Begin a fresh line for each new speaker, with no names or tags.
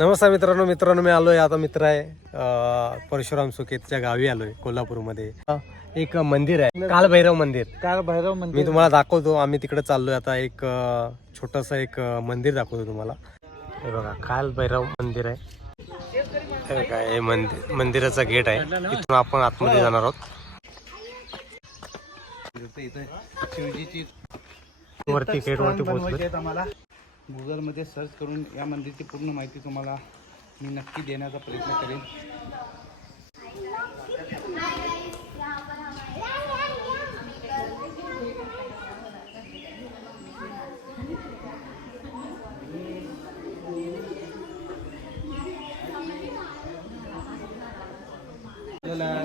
नमस्कार मित्रांनो मित्रांनो मी आलोय आता मित्र आहे परशुराम सुकेतच्या गावी आलोय कोल्हापूरमध्ये. एक मंदिर आहे कालभैरव मंदिर.
काल भैरव
मी
मंदिर
तुम्हाला दाखवतो आम्ही तिकडे चाललोय आता एक छोटस एक मंदिर दाखवतो तुम्हाला. हे बघा कालभैरव मंदिर आहे. हे हे मंदिर मंदिराचा गेट आहे. इथून आपण आतमध्ये जाणार आहोत. वरती गेट वरती पोहोचलो
गुगलमध्ये सर्च करून या मंदिरची पूर्ण माहिती तुम्हाला मी नक्की देण्याचा प्रयत्न करेन. आपल्याला